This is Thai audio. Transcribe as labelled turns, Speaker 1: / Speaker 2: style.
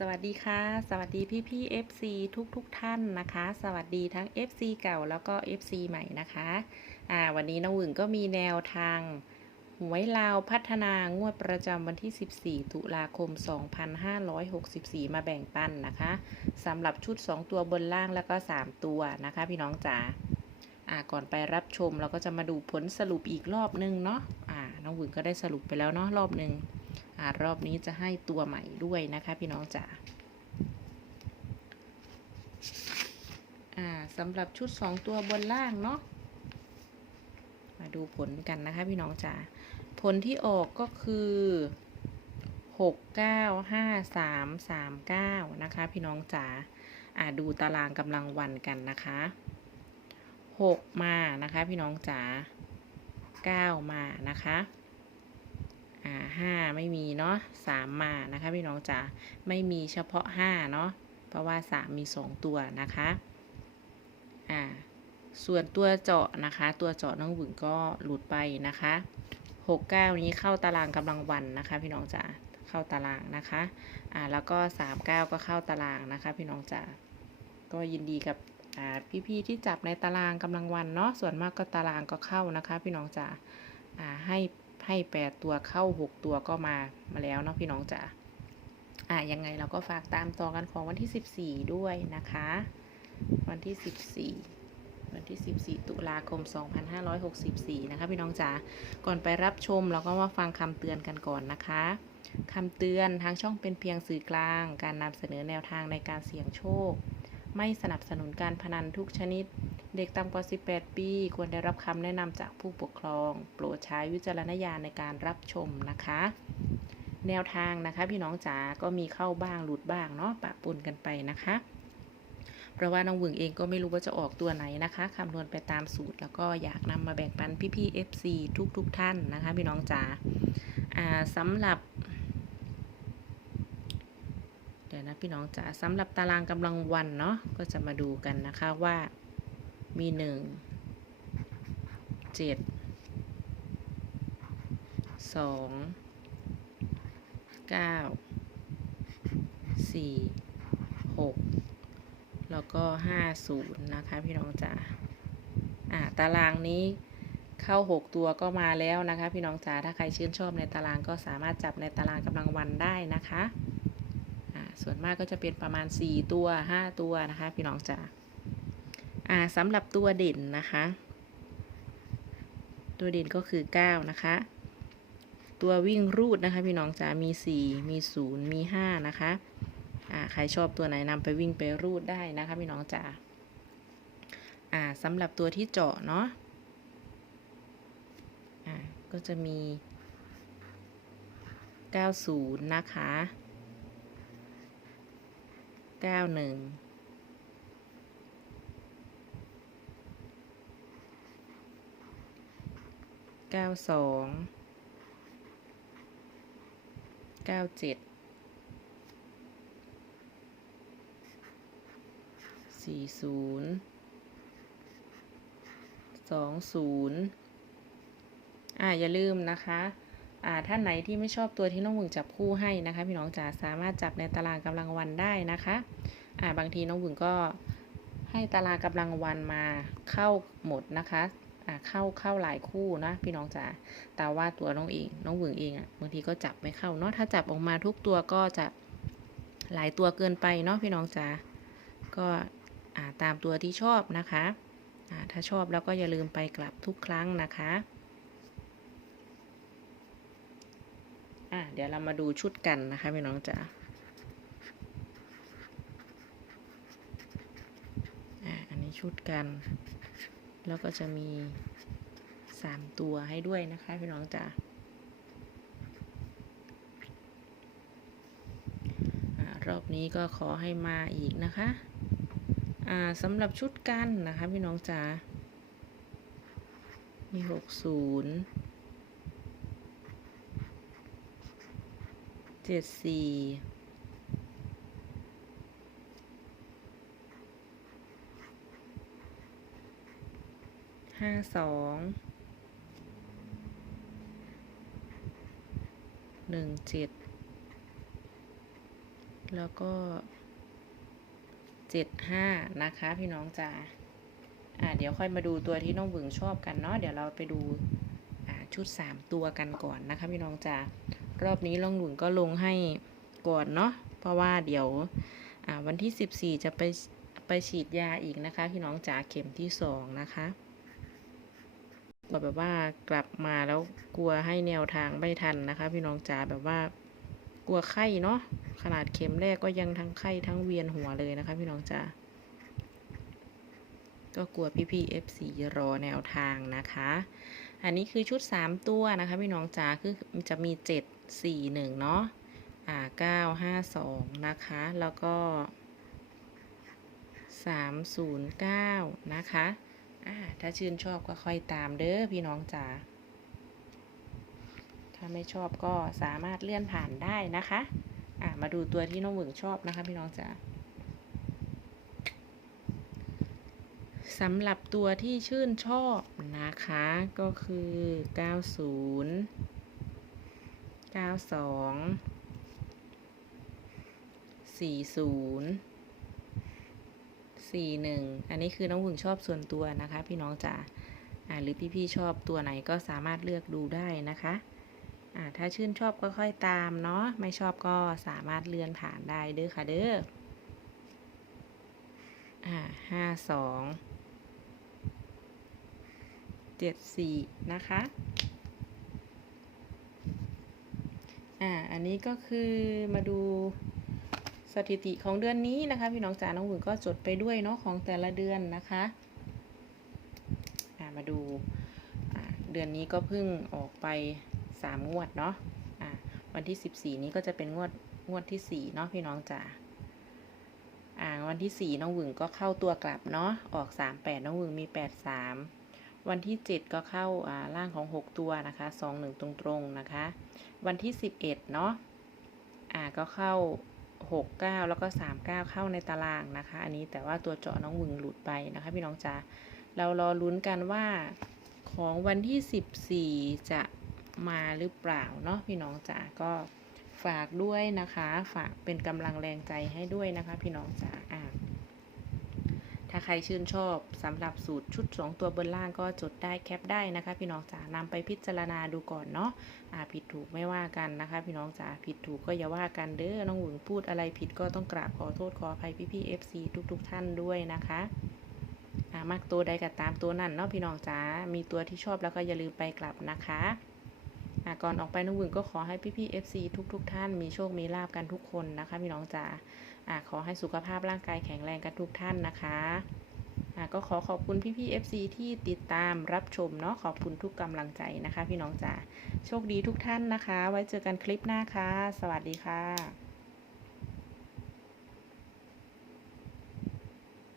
Speaker 1: สวัสดีค่ะ สวัสดีพี่พี่ๆ FC ทุกทุกๆท่านนะคะ สวัสดีทั้ง FC เก่าแล้วก็ FC ใหม่นะคะอ่าวันนี้น้องหวึงก็มีแนวทางหวยลาวพัฒนางวดประจำวันที่ 14 ตุลาคม 2564 มาแบ่งปันนะคะสำหรับชุด 2 ตัวบนล่างแล้วก็ 3 ตัวนะคะ พี่น้องจ๋าอ่าก่อนไปรับชมเราก็จะมาดูผลสรุปอีกรอบนึงเนาะอ่าน้องหวึงก็ได้สรุปไปแล้วเนาะรอบนึงอ่า รอบนี้จะให้ตัวใหม่ด้วยนะคะ พี่น้องจ๋าสำหรับชุด 2 ตัวบนล่างเนาะมาดูผลกันนะคะพี่น้องจ๋าผลที่ออกก็คือ 6 9 5 3 3 9 นะคะ พี่น้องจ๋าอ่าดูตารางกำลังวันกันนะคะ 6 มานะคะพี่น้องจ๋า9 มานะคะ อ่าห้าไม่มีเนาะสามมานะคะพี่น้องจ๋าไม่มีเฉพาะห้าเนาะเพราะว่าสามมีสองตัวนะคะอ่าส่วนตัวเจาะนะคะ ตัวเจาะน้องหวึงก็หลุดไปนะคะหกเก้านี้เข้าตารางกำลังวันนะคะ พี่น้องจ๋าเข้าตารางนะคะอ่าแล้วก็สามเก้าก็เข้าตารางนะคะ พี่น้องจ๋าก็ยินดีกับอ่าพี่ๆที่จับในตารางกำลังวันเนาะส่วนมากก็ตารางก็เข้านะคะ พี่น้องจ๋าอ่าให้ ให้แปดตัวเข้าหกตัวก็มามาแล้วเนาะพี่น้องจ๋าอะยังไงเราก็ฝากตามต่อกันของวันที่สิบสี่ด้วยนะคะ วันที่สิบสี่วันที่สิบสี่ตุลาคมสองพันห้าร้อยหกสิบสี่นะคะพี่น้องจ๋า ก่อนไปรับชมเราก็มาฟังคำเตือนกันก่อนนะคะ คำเตือนทางช่องเป็นเพียงสื่อกลาง การนำเสนอแนวทางในการเสี่ยงโชค ไม่สนับสนุนการพนันทุกชนิด เด็กต่ำกว่า 18 ปี ควรได้รับคำแนะนำจากผู้ปกครอง โปรดใช้วิจารณญาณในการรับชมนะคะ แนวทางนะคะพี่น้องจ๋าก็มีเข้าบ้างหลุดบ้างเนาะปะปนกันไปนะคะเพราะว่าน้องหวึงเองก็ไม่รู้ว่าจะออกตัวไหนนะคะคำนวณไปตามสูตร แล้วก็อยากนำมาแบ่งปันพี่ๆ FC ทุกๆทท่านนะคะ พี่น้องจ๋าอ่าสำหรับ นะพี่น้องจ๋าสำหรับตารางกำลังวันเนาะก็จะมาดูกันนะคะว่ามีหนึ่งเจ็ดสองเก้าสี่หกแล้วก็ห้าศูนย์นะคะพี่น้องจ๋าอ่าตารางนี้เข้าหกตัวก็มาแล้วนะคะ พี่น้องจ๋าถ้าใครชื่นชอบในตารางก็สามารถจับในตารางกำลังวันได้นะคะ ส่วนมากก็จะเป็นประมาณ 4 ตัว 5 ตัวนะคะ พี่น้องจ๋าอ่าสำหรับตัวเด่นนะคะ ตัวเด่นก็คือ 9 นะคะ ตัววิ่งรูดนะคะ พี่น้องจ๋ามี 4 มี 0 มี 5 นะคะอ่าใครชอบตัวไหนนำไปวิ่งไปรูดได้นะคะ พี่น้องจ๋าอ่าสำหรับตัวที่เจาะเนาะอ่าก็จะมี 90 นะคะ เก้าหนึ่งเก้าสองเก้าเจ็ดสี่ศูนย์สองศูนย์อ่าอย่าลืมนะคะ ท่านไหนที่ไม่ชอบตัวที่น้องหมึงจับคู่ให้นะคะ พี่น้องจ๋าสามารถจับในตารางกำลังวันได้นะคะอ่าบางทีน้องหมึงก็ให้ตารางกำลังวันมาเข้าหมดนะคะอ่าเข้าเข้าหลายคู่นะพี่น้องจ๋าแต่ว่าตัวน้องเอง น้องหวึงเองอะบางทีก็จับไม่เข้าเนาะถ้าจับออกมาทุกตัวก็จะหลายตัวเกินไปเนาะพี่น้องจ๋าก็อ่าตามตัวที่ชอบนะคะอ่าถ้าชอบแล้วก็อย่าลืมไปกลับทุกครั้งนะคะ อะเดี๋ยวเรามาดูชุดกันนะคะพี่น้องจ๋าอะอันนี้ชุดกัน แล้วก็จะมีสามตัวให้ด้วยนะคะพี่น้องจ๋าอะรอบนี้ก็ขอให้มาอีกนะคะอ่าสำหรับชุดกันนะคะพี่น้องจ๋ามีหกศูนย์ เจ็ดสี่ห้าสองหนึ่งเจ็ดแล้วก็เจ็ดห้านะคะพี่น้องจ๋าอ่าเดี๋ยวค่อยมาดูตัวที่น้องหวึงชอบกันเนาะเดี๋ยวเราไปดูอ่าชุดสามตัวกันก่อนนะคะพี่น้องจ๋า รอบนี้น้องหวึงก็ลงให้ก่อนเนาะเพราะว่าเดี๋ยววันที่สิบสี่จะไปไปฉีดยาอีกนะคะ พี่น้องจ๋าเข็มที่สองนะคะแบบว่ากลับมาแล้วกลัวให้แนวทางไม่ทันนะคะ พี่น้องจ๋าแบบว่ากลัวไข้เนาะขนาดเข็มแรกก็ยังทั้งไข้ทั้งเวียนหัวเลยนะคะ พี่น้องจ๋าก็กลัวพี่ๆ FC รอแนวทางนะคะ อันนี้คือชุด 3 ตัวนะคะ พี่น้องจ๋าคือจะมี 7 4 1 เนาะอ่า9 5 2 นะคะ แล้วก็ 309 นะคะอ่าถ้าชื่นชอบก็ค่อยตามเด้อพี่น้องจ๋าถ้าไม่ชอบก็สามารถเลื่อนผ่านได้นะคะอ่ามาดูตัวที่น้องหวึงชอบนะคะพี่น้องจ๋าสำหรับตัวที่ชื่นชอบนะคะก็คือ 90 92 40สี่หนึ่งอันนี้คือน้องหวึงชอบส่วนตัวนะคะ พี่น้องจ๋าหรือพี่ๆชอบตัวไหนก็สามารถเลือกดูได้นะคะถ้าชื่นชอบก็ค่อยตามเนาะไม่ชอบก็สามารถเลื่อนผ่านได้เด้อค่ะเด้ออ่าห้าสองเจ็ดสี่นะคะ อ่า อันนี้ก็คือมาดูสถิติของเดือนนี้นะคะ พี่น้องจ๋าน้องหวึงก็จดไปด้วยเนาะของแต่ละเดือนนะคะอ่ามาดูอ่าเดือนนี้ก็เพิ่งออกไป3งวดเนาะะวันที่14นี้ก็จะเป็นงวดงวดที่4เนาะพี่น้องจ๋าอ่าวันที่4น้องหวึงก็เข้าตัวกลับเนาะออก38น้องหวึงมี83 วันที่ 7 ก็เข้าอ่าล่างของ 6 ตัวนะคะ2 1 ตรงๆนะคะ วันที่ 11 เนาะอ่าก็เข้าหกเก้าแล้วก็สามเก้าเข้าในตารางนะคะ อันนี้แต่ว่าตัวเจาะน้องวึงหลุดไปนะคะพี่น้องจ๋าเรารอลุ้นกันว่าของวันที่สิบสี่จะมาหรือเปล่าเนาะพี่น้องจ๋าก็ฝากด้วยนะคะ ฝากเป็นกำลังแรงใจให้ด้วยนะคะ พี่น้องจ๋า ถ้าใครชื่นชอบสำหรับสูตรชุด 2 ตัวบนล่างก็จดได้แคปได้นะคะ พี่น้องจ๋านำไปพิจารณาดูก่อนเนาะอ่าผิดถูกไม่ว่ากันนะคะ พี่น้องจ๋าผิดถูกก็อย่าว่ากันเด้อน้องหวึงพูดอะไรผิดก็ต้องกราบขอโทษขออภัยพี่พี่เอฟซีทุก ๆ ท่านด้วยนะคะอ่ามักตัวใดก็ตามตัวนั่นเนาะพี่น้องจ๋ามีตัวที่ชอบแล้วก็อย่าลืมไปกลับนะคะ ก่อนออกไปน้องหวึงก็ขอให้พี่พี่เอฟซีทุกๆท่านมีโชคมีลาบกันทุกคนนะคะพี่น้องจ๋าอ่าขอให้สุขภาพร่างกายแข็งแรงกันทุกท่านนะคะอ่าก็ขอขอบคุณพี่พี่เอฟซีที่ติดตามรับชมเนาะขอบคุณทุกกำลังใจนะคะ พี่น้องจ๋าโชคดีทุกท่านนะคะ ไว้เจอกันคลิปหน้าค่ะ สวัสดีค่ะ